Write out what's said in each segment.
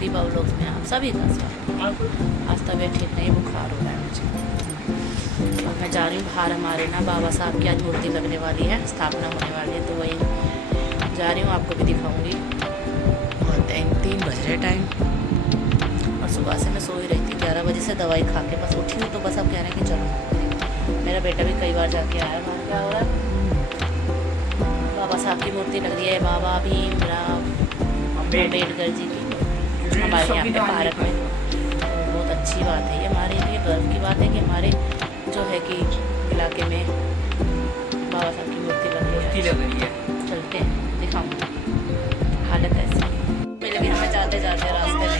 Deepa vlogs में आप सभी का स्वागत। आज तबीयत ठीक नहीं, बुखार हो रहा है मुझे। और मैं जा रही हूँ बाहर, हमारे ना बाबा साहब की आज मूर्ति लगने वाली है, स्थापना होने वाली है, तो वही जा रही हूँ, आपको भी दिखाऊंगी। और 3 बज रहे टाइम, और सुबह से मैं सो ही रही थी, 11 बजे से दवाई खा के बस उठी हूँ, तो बस अब कह रहे हैं कि चलो। मेरा बेटा भी कई बार जाके आया वहाँ, क्या हो रहा है, बाबा साहब की मूर्ति लग रही है, बाबा भीमराव अम्बेडकर जी की हमारे यहाँ पे पार्क में। तो बहुत अच्छी बात है, ये हमारे लिए गर्व की बात है कि हमारे जो है कि इलाके में बाबा साहब की मूर्ति लग रही है। चलते हैं, दिखाऊंगी हालत ऐसी मिल गई हमें जाते जाते रास्ते में।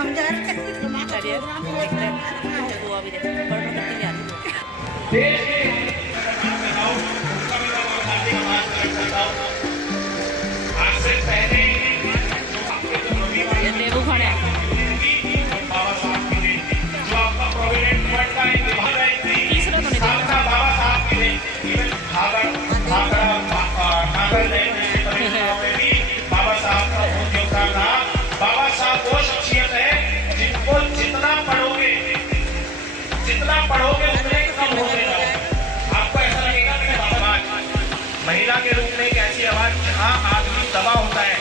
हम जा रहे हैं चलिए देखते हैं, दुआ भी देखते हैं। देवू खड़े तीसरा तो नहीं बाबा साहब का बहुत योगदान रहा। बाबा साहब वो शख्सियत है जिनको जितना पढ़ोगे उतने कम होते जाओ। आपको ऐसा लगेगा कि बाबा महिला के रूप में एक ऐसी आवाज जहाँ आदमी दबा होता है,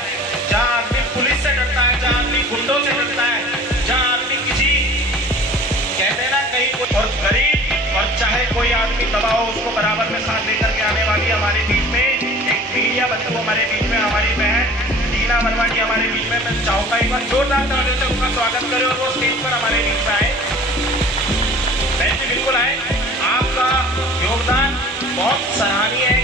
जहाँ आदमी पुलिस से डरता है, जहाँ आदमी गुंडों से डरता है, जहाँ आदमी किसी कहते हैं ना कहीं कोई और गरीब और चाहे कोई आदमी दबा हो उसको बराबर में साथ लेकर के आने वाली हमारे बीच में एक मीडिया बंधु हमारे बीच में हमारी बहन टीना वर्मा जी हमारे बीच में। मैं चाहूँगा एक बार जोरदार तालियों से उनका स्वागत करें और वो स्टेज पर हमारे बीच में आए। बहन जी बिल्कुल आए, आपका योगदान बहुत सराहनीय है।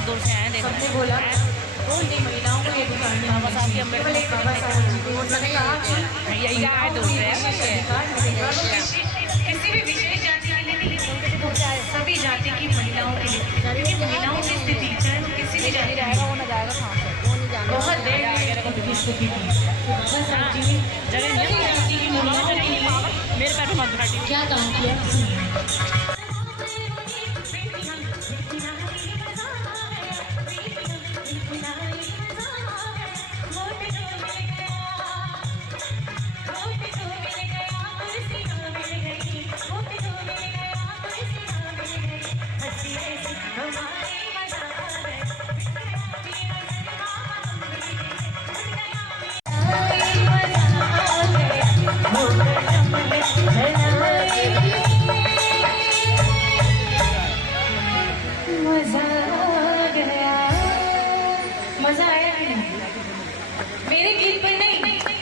बहुत दूर से आए हैं देखने। सबने बोला नहीं महिलाओं को ये दिखानी बाबा साहब की अम्बेडकर बाबा साहब जी को उन्होंने कहा यही आए दूर से किसी भी विशेष जाति के लिए नहीं, सभी जाति की महिलाओं के लिए, क्योंकि महिलाओं की स्थिति चाहे वो किसी भी जाति रहेगा वो न जाएगा कहाँ से, बहुत देर की स्थिति थी। जगह नहीं मेरे पैर मत घाटी क्या काम किया मजा आया कि नहीं? मेरे गीत पर नहीं,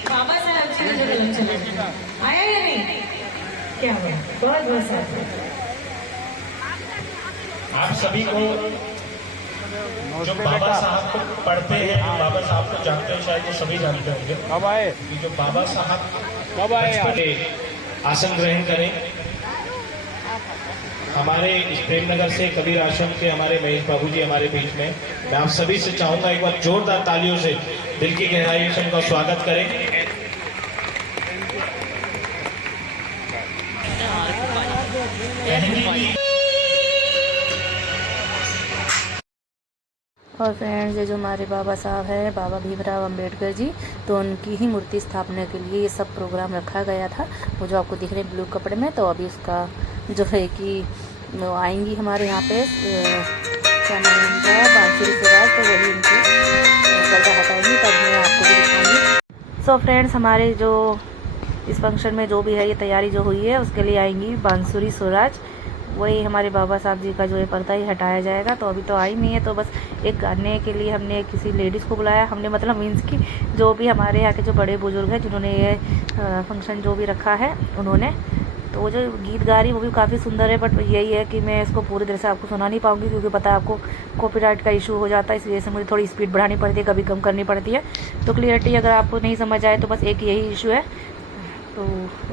बाबा साहब जी मुझे गलत चला आया या नहीं? क्या हुआ? बहुत बहुत साथ आप सभी को जो बाबा साहब को पढ़ते हैं, जो बाबा साहब को जानते हैं, शायद वो सभी जानते होंगे। कब आए? कि जो बाबा साहब कब आए? आसन ग्रहण करें। हमारे इस प्रेमनगर से कबीर आश्रम के हमारे महेश बाबू जी हमारे बीच में, मैं आप सभी से चाहूंगा एक बार जोरदार तालियों से दिल की गहराइयों से उनका स्वागत करें। और फ्रेंड्स, ये जो हमारे बाबा साहब हैं, बाबा भीमराव अंबेडकर जी, तो उनकी ही मूर्ति स्थापना के लिए ये सब प्रोग्राम रखा गया था। वो जो आपको दिख रहे हैं ब्लू कपड़े में, तो अभी उसका जो है कि वो आएंगी हमारे यहाँ पे क्या नाम इनका, बांसुरी स्वराज, तो वही इनकी पर्दा हटाएंगी, तब मैं आपको भी दिखाऊंगी। सो फ्रेंड्स, हमारे जो इस फंक्शन में जो भी है ये तैयारी जो हुई है, उसके लिए आएंगी बांसुरी स्वराज, वही हमारे बाबा साहब जी का जो है पर्दा ही हटाया जाएगा। तो अभी तो आई नहीं है, तो बस एक गाने के लिए हमने किसी लेडीज़ को बुलाया, हमने मतलब मीन्स की जो भी हमारे यहाँ के जो बड़े बुजुर्ग हैं जिन्होंने ये फंक्शन जो भी रखा है उन्होंने, तो वो जो गीत गा रही वो भी काफ़ी सुंदर है, बट यही है कि मैं इसको पूरी तरह से आपको सुना नहीं पाऊँगी, क्योंकि पता है आपको कॉपीराइट का इशू हो जाता है, इस वजह से मुझे थोड़ी स्पीड बढ़ानी पड़ती है, कभी कम करनी पड़ती है। तो क्लियरिटी अगर आपको नहीं समझ आए तो बस एक यही इशू है। तो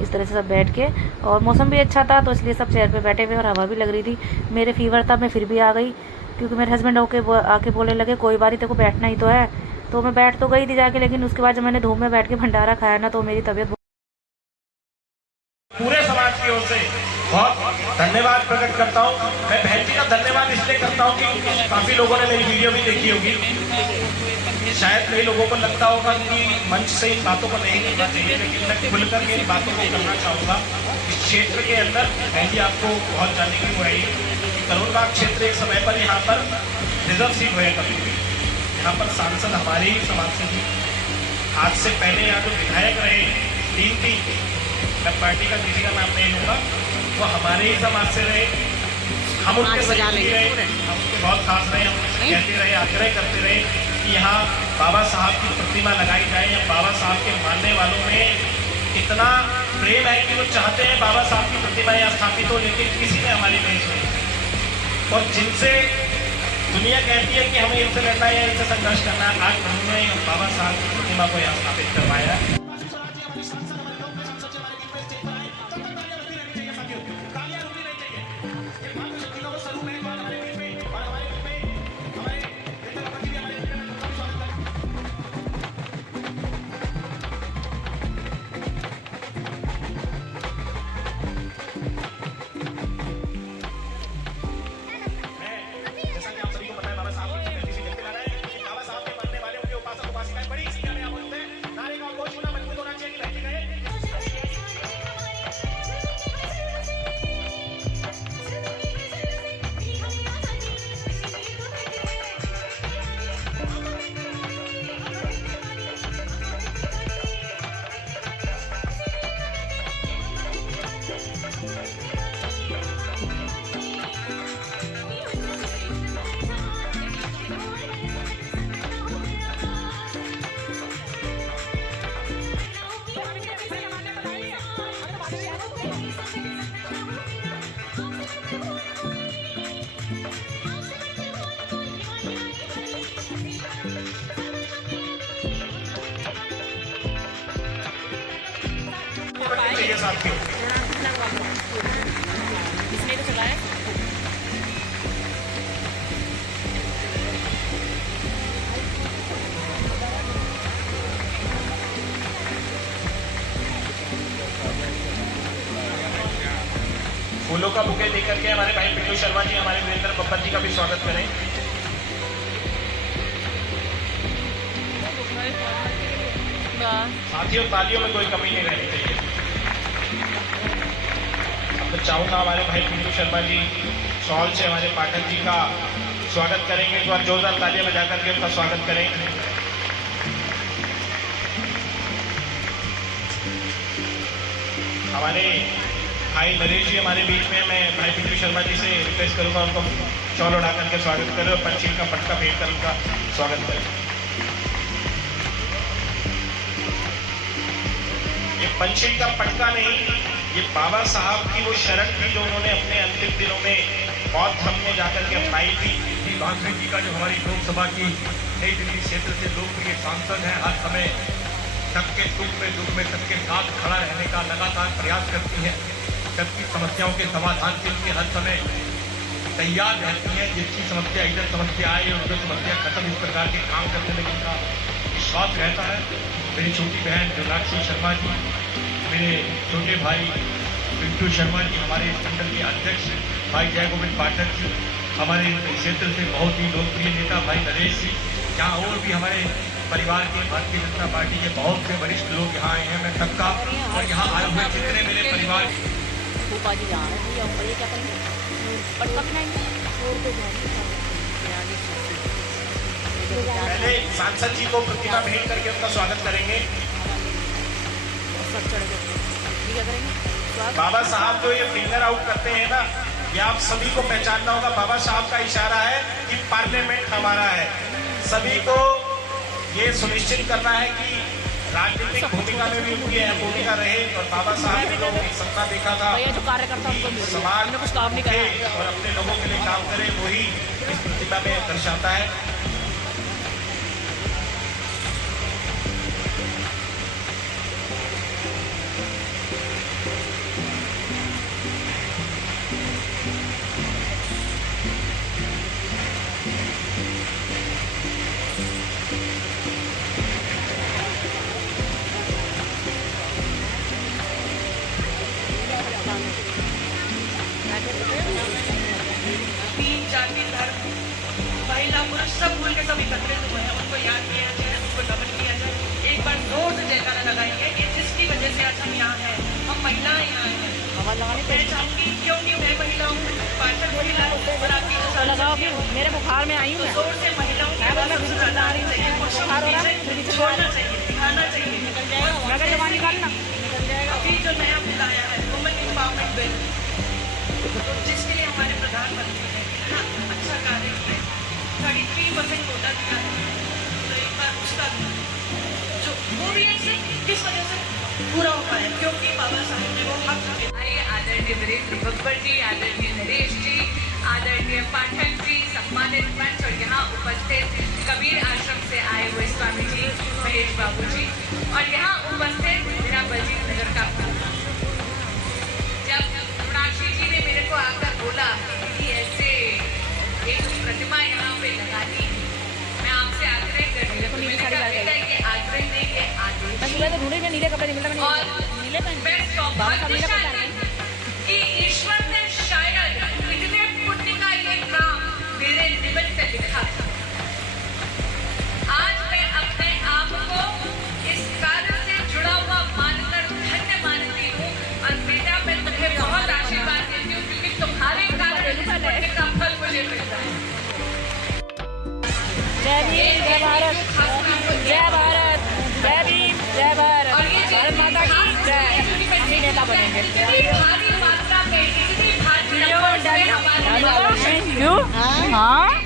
इस तरह से सब बैठ के, और मौसम भी अच्छा था तो इसलिए सब चेयर पे बैठे हुए और हवा भी लग रही थी। मेरे फीवर था, मैं फिर भी आ गई, क्योंकि मेरे हस्बैंड आके बोलने लगे कोई बार ही तेरे को बैठना ही तो है। तो मैं बैठ तो गई थी जाके, लेकिन उसके बाद जब मैंने धूप में बैठ के भंडारा खाया ना, तो मेरी तबीयत पूरे समाज की ओर से बहुत धन्यवाद प्रकट करता हूँ। मैं बहन जी का धन्यवाद इसलिए करता हूँ कि काफी लोगों ने मेरी वीडियो भी देखी होगी। शायद कई लोगों को लगता होगा कि मंच से इन बातों को नहीं करना चाहिए, लेकिन मैं खुलकर के इन बातों को करना चाहूँगा। इस क्षेत्र के अंदर बहन जी आपको बहुत जानने की हुई कि करोलबाग क्षेत्र एक समय पर यहाँ पर रिजर्व सीट हुआ करती थी। यहाँ पर सांसद हमारे ही समाज से थी। आज से पहले यहाँ जो विधायक रहे तीन मैं पार्टी का किसी का नाम नहीं लूँगा, वो हमारे ही समाज से रहे। हम उनके साथ रहे, हम उनके बहुत खास रहे, हम कहते रहे, आग्रह करते रहे कि यहाँ बाबा साहब की प्रतिमा लगाई जाए। या बाबा साहब के मानने वालों में इतना प्रेम है कि वो चाहते हैं बाबा साहब की प्रतिमा यहाँ स्थापित हो, लेकिन किसी ने हमारी नहीं सुनी। और जिनसे दुनिया कहती है कि हमें इनसे लड़ना है या इनसे संघर्ष करना है, आज उन्होंने बाबा साहब की प्रतिमा को यहाँ स्थापित करवाया। बड़ी संख्या में आप बोलते हैं नारे का घोषणा साथियों। इसने तो चलाया। फूलों का बुके लेकर के हमारे भाई पिंटू शर्मा जी, हमारे वीरेंद्र बब्बर जी का भी स्वागत करें। साथियों, तालियों में कोई कमी नहीं रहनी चाहिए। अब मैं चाहूंगा हमारे भाई पिंटू शर्मा जी शॉल से हमारे पाठक जी का स्वागत करेंगे। एक बार जोरदार तालियां बजा करके उनका स्वागत करें। हमारे भाई नरेश जी हमारे बीच में, मैं भाई पिंटू शर्मा जी से रिक्वेस्ट करूंगा उनको शॉल उड़ा करके स्वागत करें और पंछी का पटका फेंक कर उनका स्वागत करें। ये पंछी का पटका नहीं, ये बाबा साहब की वो शरण थी जो उन्होंने अपने अंतिम दिनों में बौद्ध धर्म में जाकर के अपनाई थी। वाजपेयी जी का जो हमारी लोकसभा की नई दिल्ली क्षेत्र से लोकप्रिय सांसद हैं, हर समय सबके सुख में दुख में सबके साथ खड़ा रहने का लगातार प्रयास करती हैं, सबकी समस्याओं के समाधान के लिए हर समय तैयार रहती हैं। जिसकी समस्या इधर समस्या आए और उधर समस्या खत्म, इस प्रकार के काम करने में इनका विश्वास रहता है। मेरी छोटी बहन जोनाक्षी शर्मा जी, मेरे छोटे भाई पिंटू शर्मा जी, हमारे इस मंडल के अध्यक्ष भाई जय गोविंद पाठक जी, हमारे क्षेत्र से बहुत ही लोकप्रिय नेता भाई नरेश जी, यहाँ और भी हमारे परिवार के भारतीय जनता पार्टी के बहुत से वरिष्ठ लोग यहाँ आए हैं। मैं सबका और यहाँ आए हुए जितने मेरे परिवार फूफा जी जा रहे हैं, और ये क्या करेंगे? पटका बनाएंगे। पहले सांसद जी को प्रतिमा भेंट करके उनका स्वागत करेंगे। सब चढ़ गए, क्या करेंगे? बाबा साहब जो ये फिंगर आउट करते हैं ना, ये आप सभी को पहचानना होगा। बाबा साहब का इशारा है कि पार्लियामेंट हमारा है। सभी को ये सुनिश्चित करना है कि राजनीतिक भूमिका में भी उनकी अहम भूमिका रहे। और बाबा साहब ने लोग एक सपना देखा था भैया जो कार्यकर्ता उनको कि मिल रही है, समाज उन्होंने कुछ काम नहीं करा है। और अपने लोगों के लिए काम करे, वही इस प्रतिभा में दर्शाता है। तीन जाति धर्म महिला पुरुष सब भूल के सब एकत्रित हुए हैं, उनको याद किया जाए, उनको नमन किया जाए। एक बार जोर से जयकारा लगाएंगे कि जिसकी वजह से आज हम यहाँ हैं, हम महिलाएं यहाँ हैं। मैं चाहूंगी क्योंकि मैं महिला हूँ, पाठक महिला हूँ और आपकी जो लगाओ सांसद फिर, हैं, मेरे बुखार में आई हूँ मैं। जोर से महिलाओं की आवाज़ सुनाना चाहिए, पुरुषों को पीछे छोड़ना चाहिए, दिखाना चाहिए। नगर जवान निकालना अभी जो नया बिल आया है वुमेन एम्पावरमेंट बिल, तो जिसके लिए हमारे प्रधानमंत्री ने इतना अच्छा कार्य किया, 33% कोटा दिया है, तो एक बार उसका जो वो भी ऐसे किस वजह से पूरा हो पाया, क्योंकि बाबा साहब ने वो हक दिया। आइए आदरणीय वीरेंद्र बब्बर जी, आदरणीय नरेश जी, आदरणीय पाठक जी, सम्मानित मंच और यहाँ उपस्थित कबीर आश्रम से आए हुए स्वामी जी महेश बाबू जी, और यहाँ उपस्थित मेरा बलजीत नगर का जब सोनाक्षी जी ने मेरे को आकर बोला कि ऐसे एक प्रतिमा यहाँ पे लगानी है, मैं आपसे आग्रह कर रही हूँ। मैंने कहा बेटा ये आग्रह नहीं, ये आदेश है। तो ढूंढे में नीले कपड़े नहीं मिलता, और नीले पहन मैं सौभाग्यशाली कि ईश्वर ने शायद इतने पुण्य का ये काम मेरे निमित्त लिखा था। आज मैं अपने आप को इस कार्य से जुड़ा हुआ मानकर धन्य मानती हूँ। और बेटा मैं तुम्हें बहुत आशीर्वाद देती हूँ, क्योंकि तुम्हारे कारण इस पुण्य का फल मुझे मिल रहा है। जय भीम, जय भारत, जय भारत, जय भीम, जय भारत, और ये भारत माता की जय। हम भी नेता बनेंगे। इतनी भारी मात्रा में, इतनी भारी नंबर से हमारे हाँ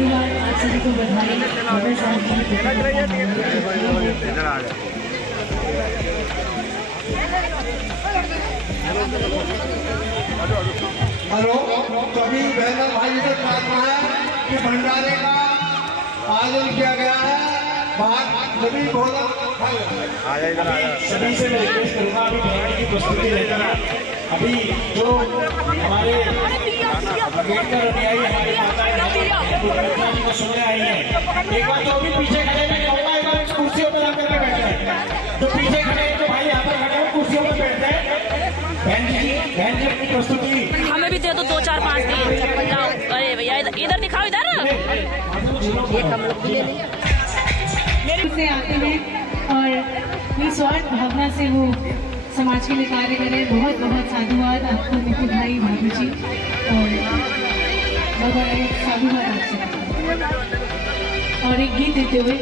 साधुवाद, आप सभी को बधाई। बाबा साहब की हेलो, सभी बहनों भाई से प्रार्थना है कि भंडारे का आयोजन किया गया है। बाहर सभी भोजन सभी से मैं रिक्वेस्ट करूंगा अभी भंडारे की प्रस्तुति लेकर अभी जो हमारे अम्बेडकर अनुयायी हमारी माताएं जी को सुनने आई है, एक बार जो भी पीछे खड़े मैं कहूँगा एक बार कुर्सियों पर आकर के बैठे हैं। जो पीछे खड़े हैं, जो भाई यहाँ पर खड़े हैं कुर्सियों पर बैठते हैं। बहन जी अपनी प्रस्तुति हमें भी दे दो 2 4 5 दिन। लाओ, अरे भैया इधर दिखाओ, इधर से आते हैं और निस्वार्थ भावना से वो समाज के लिए कार्य करें। बहुत बहुत साधुवाद आपको निखिल भाई भाभी जी, और बहुत साधुवाद आपसे। और एक गीत देते हुए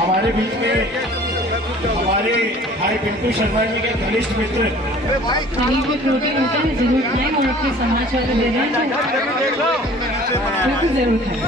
हमारे बीच में हमारे भाई पिंटू शर्मा जी के घनिष्ठ मित्र पनीर में प्रोटीन होता है, जरूर खाएं और अपने समाज वाले दे रहे हैं तो बिल्कुल जरूर खाएं।